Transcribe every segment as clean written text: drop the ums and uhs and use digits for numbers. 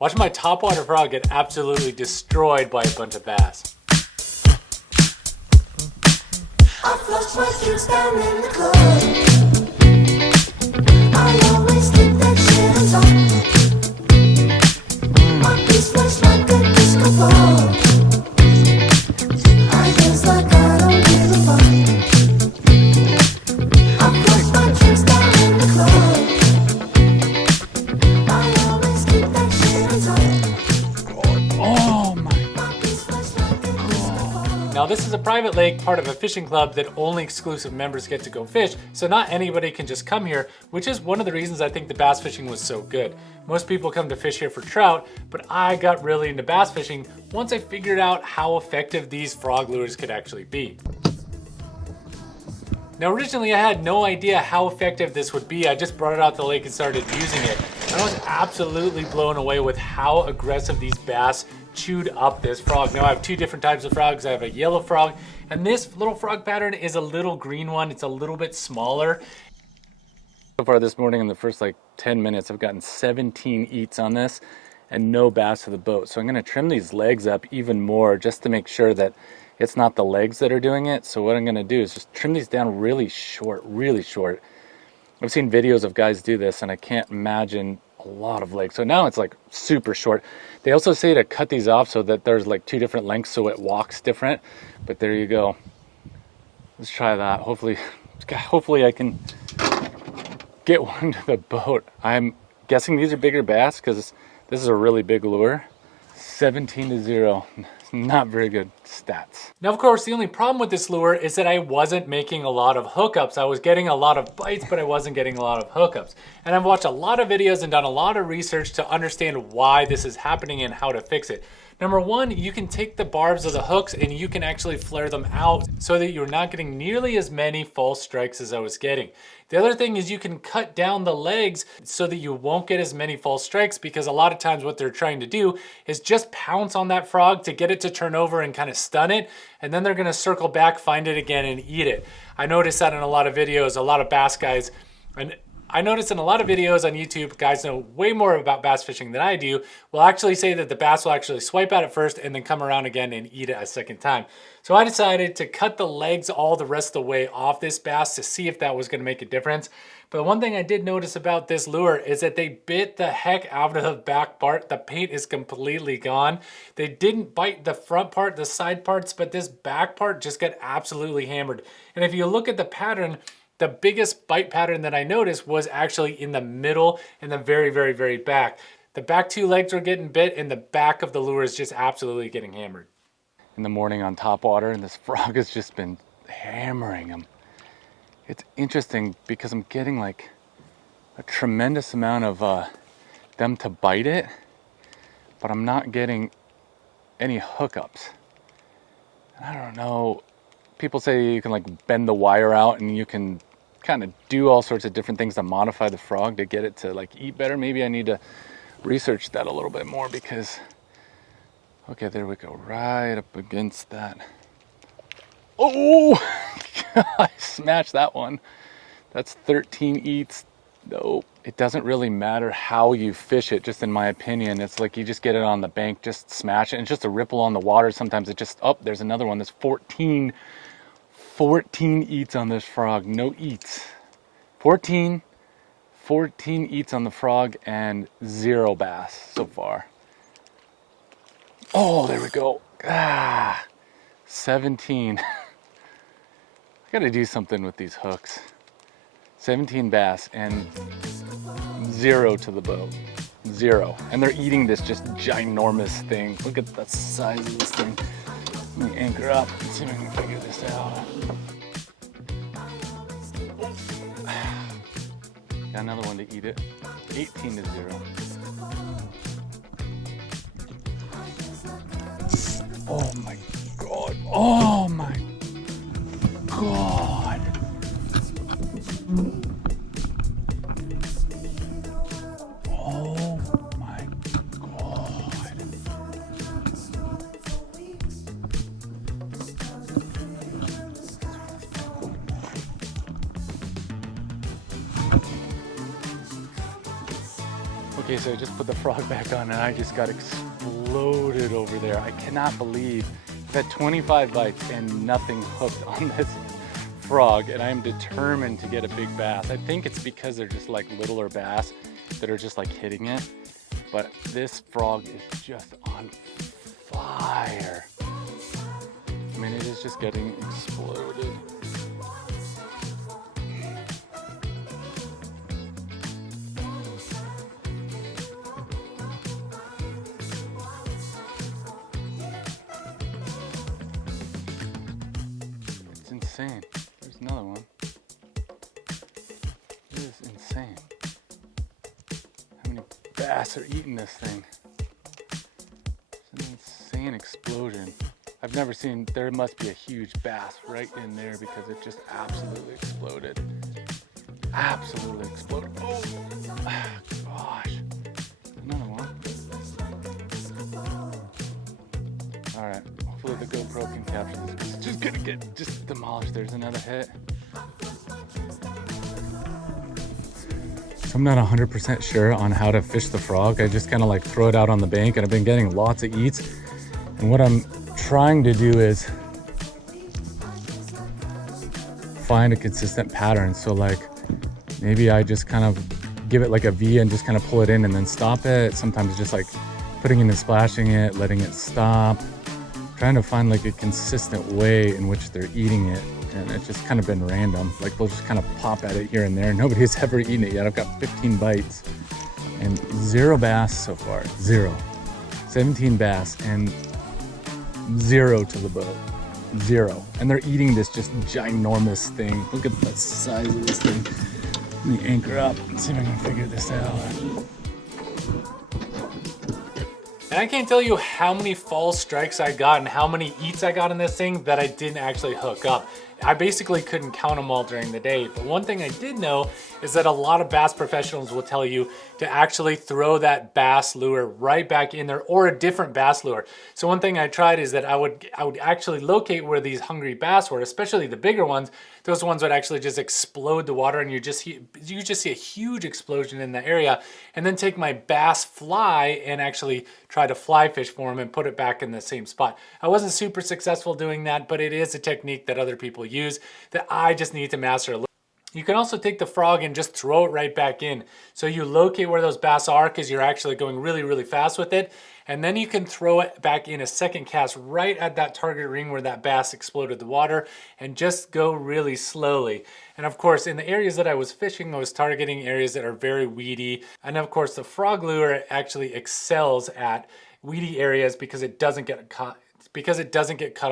Watch my topwater frog get absolutely destroyed by a bunch of bass. I flush my kids down in the club. I always keep that shit on top. My piece flush like a disco ball. I dance like I don't give a fuck. I flush my kids down in the club. I always keep that shit on top. Oh my. My piece flush like a disco ball. Now this is a private lake, part of a fishing club that only exclusive members get to go fish, so not anybody can just come here, which is one of the reasons I think the bass fishing was so good. Most people come to fish here for trout, but I got really into bass fishing once I figured out how effective these frog lures could actually be. Now originally I had no idea how effective this would be. I just brought it out to the lake and started using it. And I was absolutely blown away with how aggressive these bass chewed up this frog. Now I have two different types of frogs. I have a yellow frog, and this little frog pattern is a little green one. It's a little bit smaller. So far this morning, in the first like 10 minutes, I've gotten 17 eats on this and no bass to the boat. So I'm gonna trim these legs up even more just to make sure that it's not the legs that are doing it. So what I'm gonna do is just trim these down really short, really short. I've seen videos of guys do this and I can't imagine a lot of legs. So now it's like super short. They also say to cut these off so that there's like two different lengths so it walks different. But there you go. Let's try that. Hopefully I can get one to the boat. I'm guessing these are bigger bass because this is a really big lure. 17-0. Not very good stats. Now, of course, the only problem with this lure is that I wasn't making a lot of hookups. I was getting a lot of bites, but I wasn't getting a lot of hookups. And I've watched a lot of videos and done a lot of research to understand why this is happening and how to fix it. Number one, you can take the barbs of the hooks and you can actually flare them out so that you're not getting nearly as many false strikes as I was getting. The other thing is you can cut down the legs so that you won't get as many false strikes, because a lot of times what they're trying to do is just pounce on that frog to get it to turn over and kind of stun it, and then they're gonna circle back, find it again, and eat it. I noticed that in a lot of videos, a lot of bass guys, and I noticed in a lot of videos on YouTube, guys know way more about bass fishing than I do, will actually say that the bass will actually swipe at it first and then come around again and eat it a second time. So I decided to cut the legs all the rest of the way off this bass to see if that was gonna make a difference. But one thing I did notice about this lure is that they bit the heck out of the back part. The paint is completely gone. They didn't bite the front part, the side parts, but this back part just got absolutely hammered. And if you look at the pattern, the biggest bite pattern that I noticed was actually in the middle and the very, very, very back. The back two legs were getting bit and the back of the lure is just absolutely getting hammered. In the morning on topwater, and this frog has just been hammering him. It's interesting because I'm getting like a tremendous amount of them to bite it, but I'm not getting any hookups. I don't know. People say you can like bend the wire out and you can kind of do all sorts of different things to modify the frog to get it to like eat better. Maybe I need to research that a little bit more because, okay, there we go, right up against that. Oh, I smashed that one. That's 13 eats. Nope. It doesn't really matter how you fish it, just in my opinion. It's like you just get it on the bank, just smash it. And it's just a ripple on the water. Sometimes it just, oh, there's another one. There's 14 eats on this frog. No eats. 14 eats on the frog and 0 bass so far. Oh, there we go. 17. I gotta do something with these hooks. 17 bass and 0 to the boat. 0. And they're eating this just ginormous thing. Look at the size of this thing. Let me anchor up and see if I can figure this out. Got another one to eat it. 18-0. Oh my God. Oh my God. Oh my God. Okay, so I just put the frog back on and I just got exploded over there. I cannot believe I've had 25 bites and nothing hooked on this frog, and I'm determined to get a big bass. I think it's because they're just like littler bass that are just like hitting it, but this frog is just on fire. I mean, it is just getting exploded. It's insane. There's another one. It is insane. How many bass are eating this thing? It's an insane explosion. I've never seen, there must be a huge bass right in there because it just absolutely exploded. Absolutely exploded. Oh, gosh. Another one. All right, hopefully the GoPro can capture this. It's just gonna get just demolished. There's another hit. So I'm not 100% sure on how to fish the frog. I just kind of like throw it out on the bank, and I've been getting lots of eats. And what I'm trying to do is find a consistent pattern. So like maybe I just kind of give it like a V and just kind of pull it in and then stop it. Sometimes just like putting it and splashing it, letting it stop, trying to find like a consistent way in which they're eating it. And it's just kind of been random. Like they'll just kind of pop at it here and there. Nobody's ever eaten it yet. I've got 15 bites and 0 bass so far. 0. 17 bass and 0 to the boat. 0. And they're eating this just ginormous thing. Look at the size of this thing. Let me anchor up and see if I can figure this out. And I can't tell you how many false strikes I got and how many eats I got in this thing that I didn't actually hook up. I basically couldn't count them all during the day. But one thing I did know is that a lot of bass professionals will tell you to actually throw that bass lure right back in there, or a different bass lure. So one thing I tried is that I would actually locate where these hungry bass were, especially the bigger ones. Those ones would actually just explode the water, and you just see a huge explosion in the area. And then take my bass fly and actually try to fly fish for them and put it back in the same spot. I wasn't super successful doing that, but it is a technique that other people use that I just need to master a little. You can also take the frog and just throw it right back in. So you locate where those bass are because you're actually going really, really fast with it. And then you can throw it back in a second cast right at that target ring where that bass exploded the water, and just go really slowly. And of course, in the areas that I was fishing, I was targeting areas that are very weedy. And of course, the frog lure actually excels at weedy areas because it doesn't get caught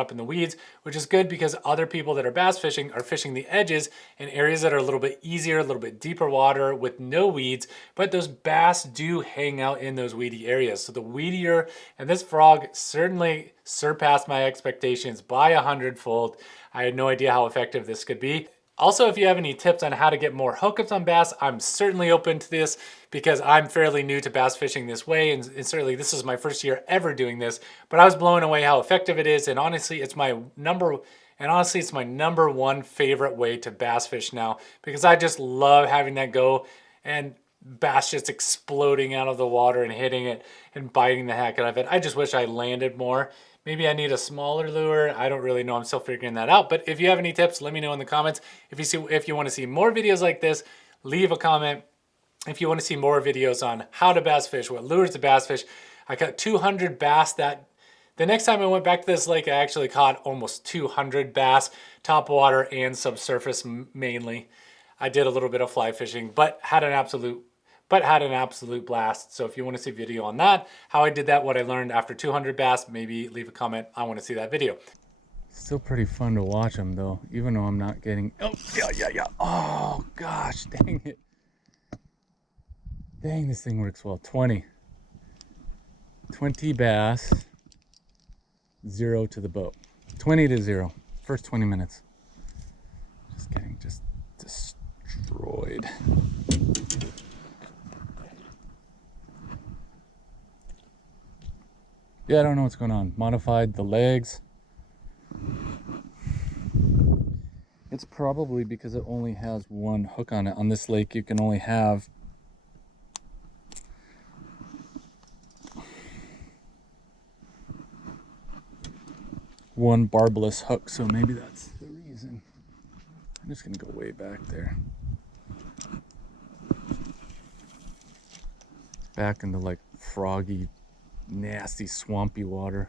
up in the weeds, which is good because other people that are bass fishing are fishing the edges in areas that are a little bit easier, a little bit deeper water with no weeds, but those bass do hang out in those weedy areas. So the weedier, and this frog certainly surpassed my expectations by 100-fold. I had no idea how effective this could be. Also, if you have any tips on how to get more hookups on bass, I'm certainly open to this because I'm fairly new to bass fishing this way, and certainly this is my first year ever doing this, but I was blown away how effective it is, and honestly, it's my number one favorite way to bass fish now because I just love having that go and bass just exploding out of the water and hitting it and biting the heck out of it. I just wish I landed more. Maybe I need a smaller lure. I don't really know. I'm still figuring that out. But if you have any tips, let me know in the comments. If you want to see more videos like this, leave a comment. If you want to see more videos on how to bass fish, what lures to bass fish, I caught 200 bass the next time I went back to this lake, I actually caught almost 200 bass, top water and subsurface mainly. I did a little bit of fly fishing, but had an absolute blast. So if you want to see a video on that, how I did that, what I learned after 200 bass, maybe leave a comment. I want to see that video. Still pretty fun to watch them though, even though I'm not getting, oh yeah. Oh gosh, dang it. Dang, this thing works well. 20 bass, 0 to the boat. 20 to 0, first 20 minutes. Just getting destroyed. Yeah, I don't know what's going on. Modified the legs. It's probably because it only has one hook on it. On this lake, you can only have one barbless hook, so maybe that's the reason. I'm just gonna go way back there. Back into like froggy, nasty, swampy water.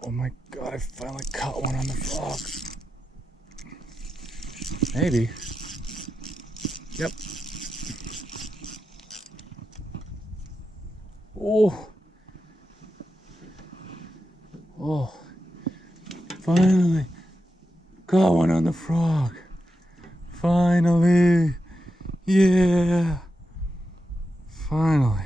Oh my God, I finally caught one on the frog. Maybe. Yep. Oh. Oh. Finally. Got one on the frog. Finally. Yeah. Finally.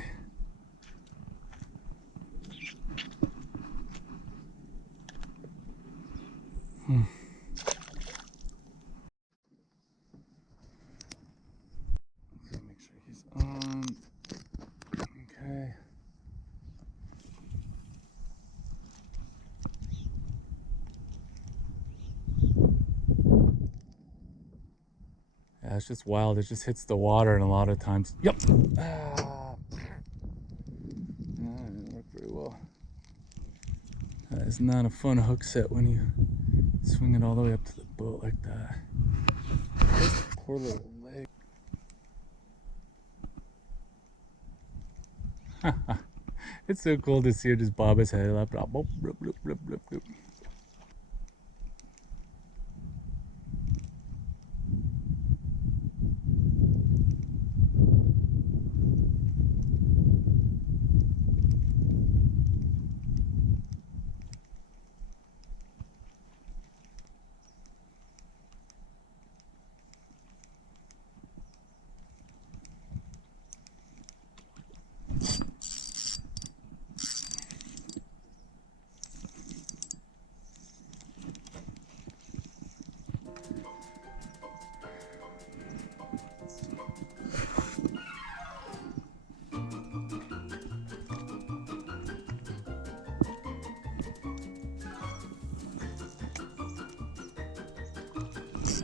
So make sure he's on. Okay. Yeah, it's just wild. It just hits the water, and a lot of times. Yep. Ah. That didn't work very well. That is not a fun hook set when you swing it all the way up to the boat like that. This poor little leg. It's so cool to see her just bob his head up. Bloop, bloop, bloop, bloop, bloop, bloop.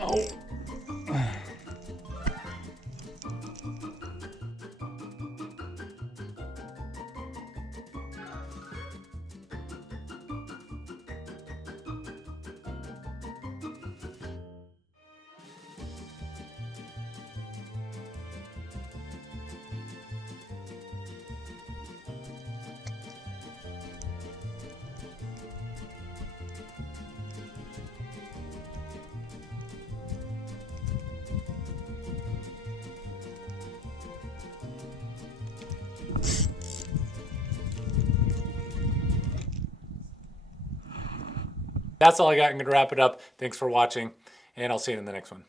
Oh. That's all I got. I'm going to wrap it up. Thanks for watching, and I'll see you in the next one.